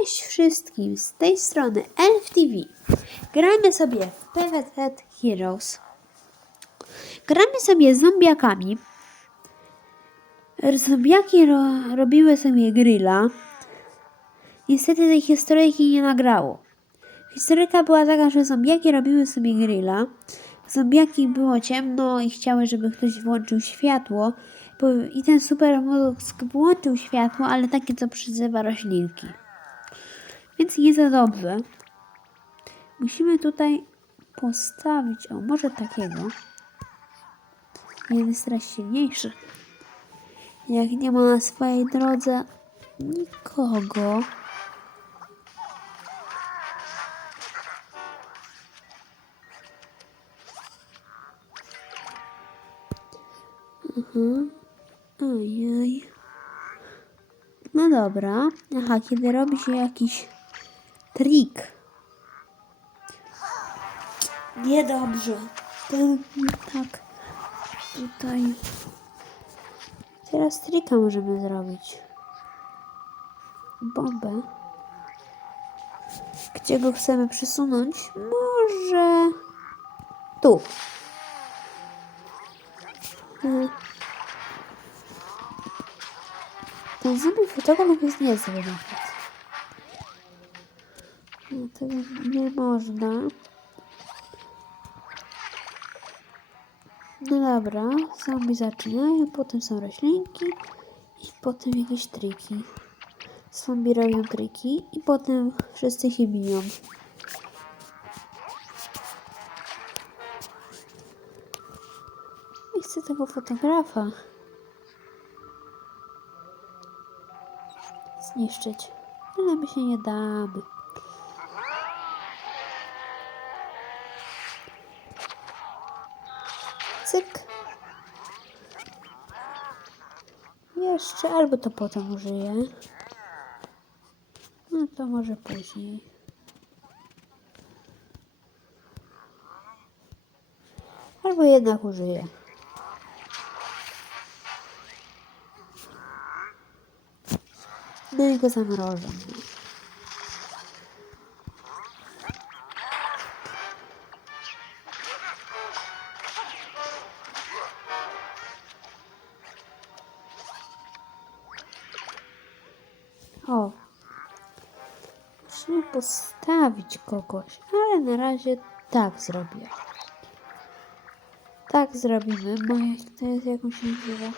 Cześć wszystkim, z tej strony Elf TV. Gramy sobie w PvZ Heroes. Gramy sobie z zombiakami. Zombiaki ro robiły sobie grilla. Niestety tej historyjki nie nagrało. Historyka była taka, że zombiaki robiły sobie grilla. Zombiaki było ciemno i chciały, żeby ktoś włączył światło. I ten super włączył światło, ale takie, co przyzywa roślinki. Więc nie za dobrze. Musimy tutaj postawić, o może takiego. Jeden jest teraz silniejszy. Jak nie ma na swojej drodze nikogo. Mhm. Ojej. No dobra. Aha, kiedy robi się jakiś trik. Niedobrze. Ten, tak. Tutaj. Teraz trika możemy zrobić. Bombę. Gdzie go chcemy przesunąć? Może tu. Hmm. Ten zombie fotograf jest niezły. No, tego nie można. No dobra, zombie zaczynają, potem są roślinki i potem jakieś triki. Zombie robią triki i potem wszyscy się biją. Nie chcę tego fotografa zniszczyć, ale my się nie damy. Cyk. Jeszcze, albo to potem użyję. No to może później. Albo jednak użyję. No i go zamrożę. O. Musimy postawić kogoś, ale na razie tak zrobię. Tak zrobimy, bo jak to jest jak on się nazywa.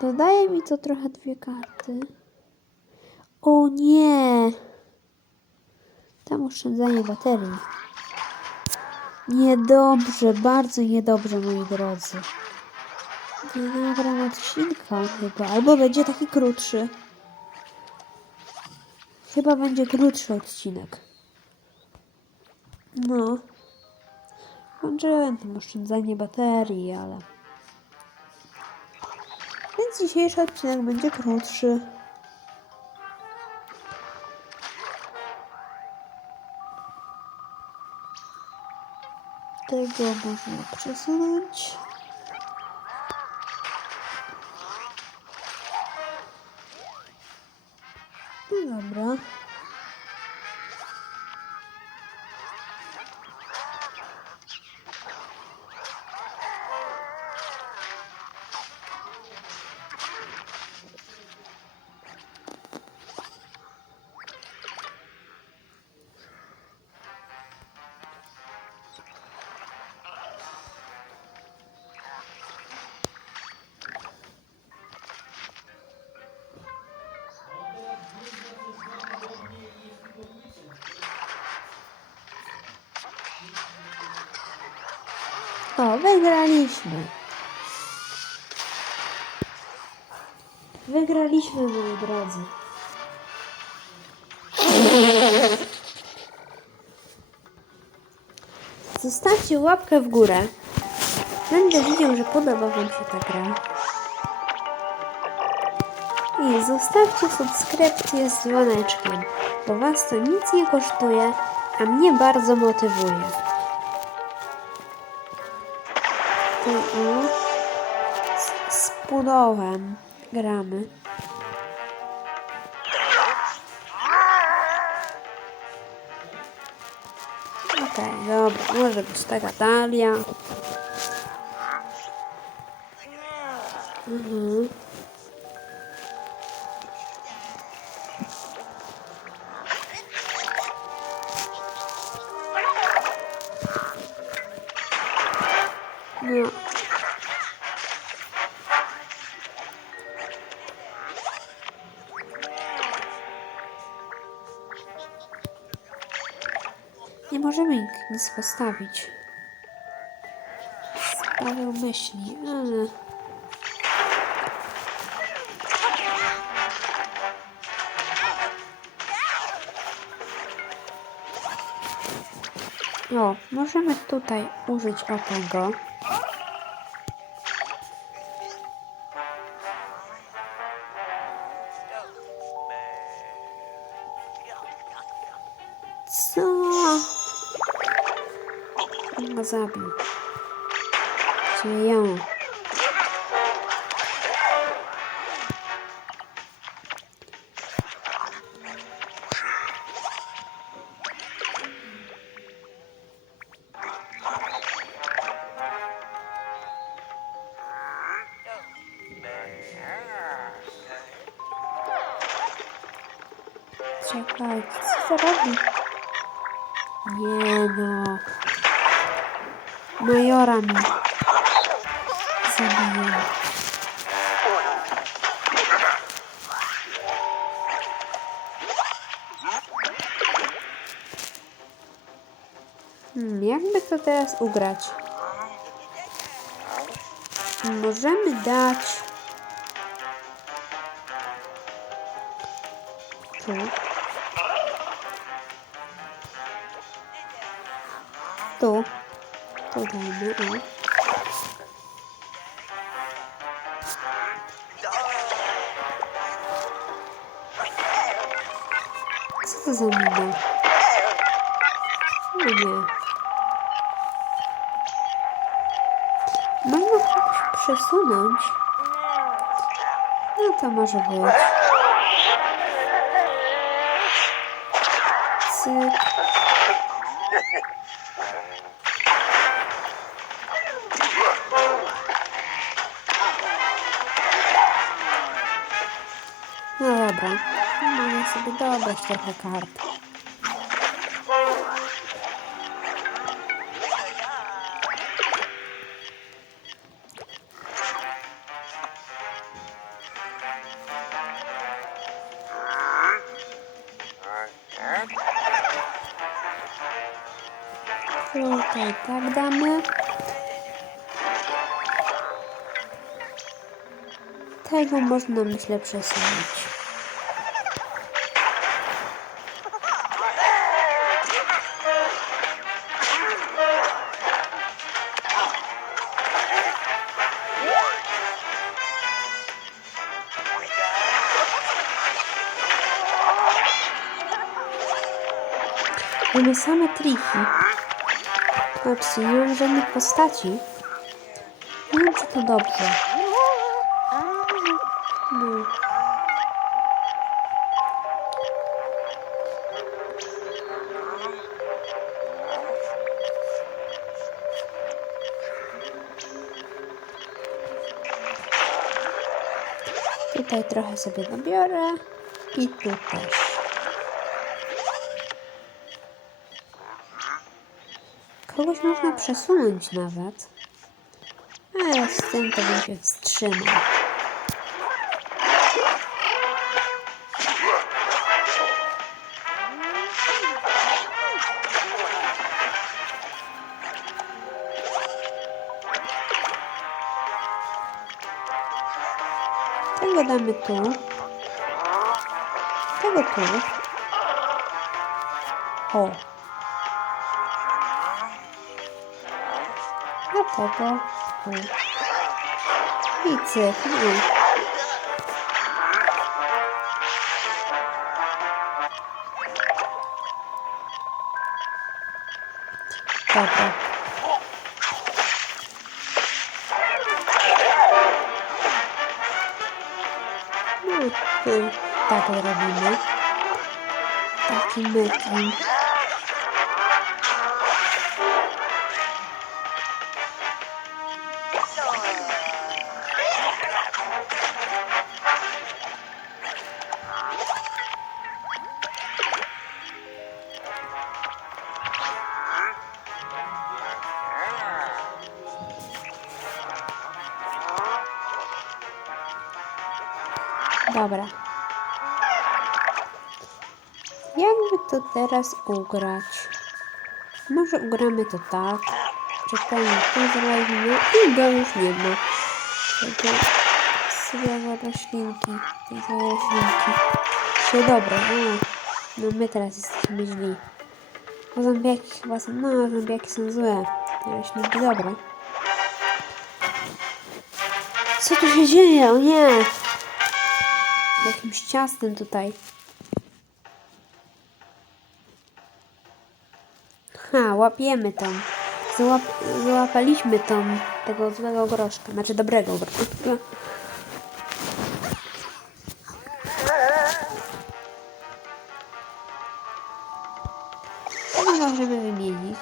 Dodaje mi to trochę dwie karty. O nie! Tam oszczędzanie baterii. Niedobrze, bardzo niedobrze, moi drodzy. Nagram odcinka chyba, albo będzie taki krótszy. Chyba będzie krótszy odcinek. No. Włączyłem tam oszczędzanie baterii, ale... Więc dzisiejszy odcinek będzie krótszy. Tego można przesunąć. O, wygraliśmy. Wygraliśmy, moi drodzy. Zostawcie łapkę w górę. Będę widział, że podoba Wam się ta gra. I zostawcie subskrypcję z dzwoneczkiem, bo Was to nic nie kosztuje, a mnie bardzo motywuje. To o, s- spód dołem gramy. Okej, dobra, może być taka talia. Mhm. Możemy nic postawić. Sprawiał myśli, ale... O, możemy tutaj użyć o tego. On go zabił. Czyli ją. Czekaj, co to robi? Nie no. Majora mi zabiję. Hmm, jakby to teraz ugrać? Możemy dać... Tu. Tu. Tu dajmy, o. Co to za mina? O nie. Można jakoś przesunąć. No to może być. Cyk. Dobra. Mogę sobie dobrać trochę kart. Tutaj tak damy. Tego można myślę przesunąć. Mamy same triki. Patrzcie, nie mam żadnych postaci. Nie wiem, czy to dobrze. No. Tutaj trochę sobie dobiorę i tu też. Kogoś można przesunąć nawet. Ale z tym to bym się wstrzymał. Tego damy tu. Tego tu. O. tego. I cyk. Dobra. No, tak robimy. Taki myki. Dobra. Jakby to teraz ugrać? Może ugramy to tak. Czekamy tu zależnie i go już nie ma. Tego sobie roślinki. Tej całej roślinki. Się dobre. O, no my teraz jesteśmy źli. Bo zombiaki chyba są, no zombiaki są złe. Te roślinki dobre. Co tu się dzieje? O nie! Jakimś ciastem tutaj. Ha, łapiemy tą. Złap, złapaliśmy tą tego złego groszka, znaczy dobrego groszka. My możemy wymienić?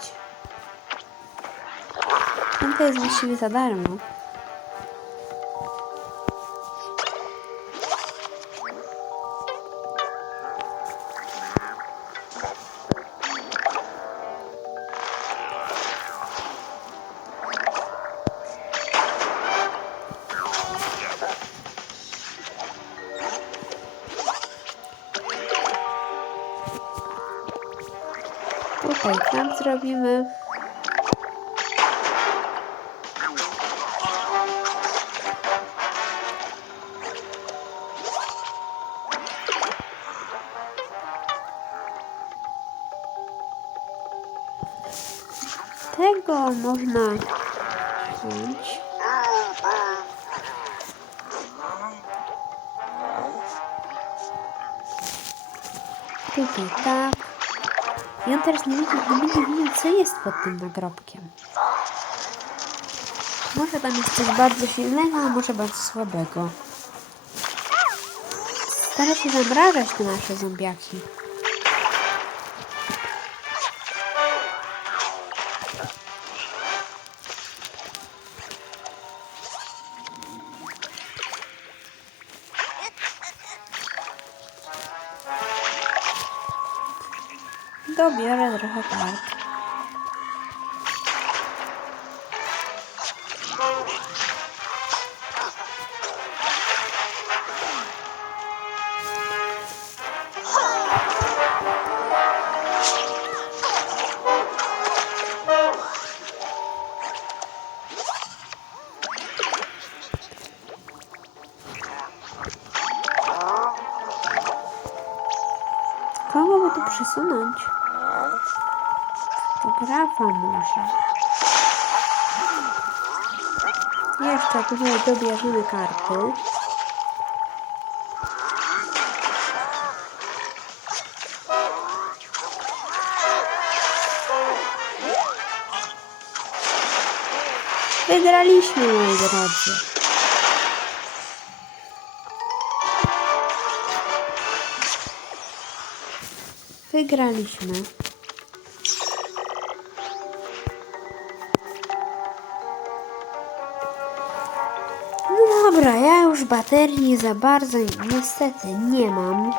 Ten to jest właściwie za darmo. Tutaj tak zrobimy. Tego można wziąć. Tutaj tak. Ja teraz nie wiem, nie wiedział, co jest pod tym nagrobkiem. Może tam jest coś bardzo silnego, a może bardzo słabego. Stara się zamrażać te nasze zombiaki. Dobiorę trochę kart. Kogo by tu przesunąć? Fotografa może. Jeszcze tutaj dobierzemy karty. Wygraliśmy, moi drodzy. Wygraliśmy. Baterii za bardzo niestety nie mam,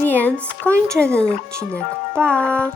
więc kończę ten odcinek. Pa!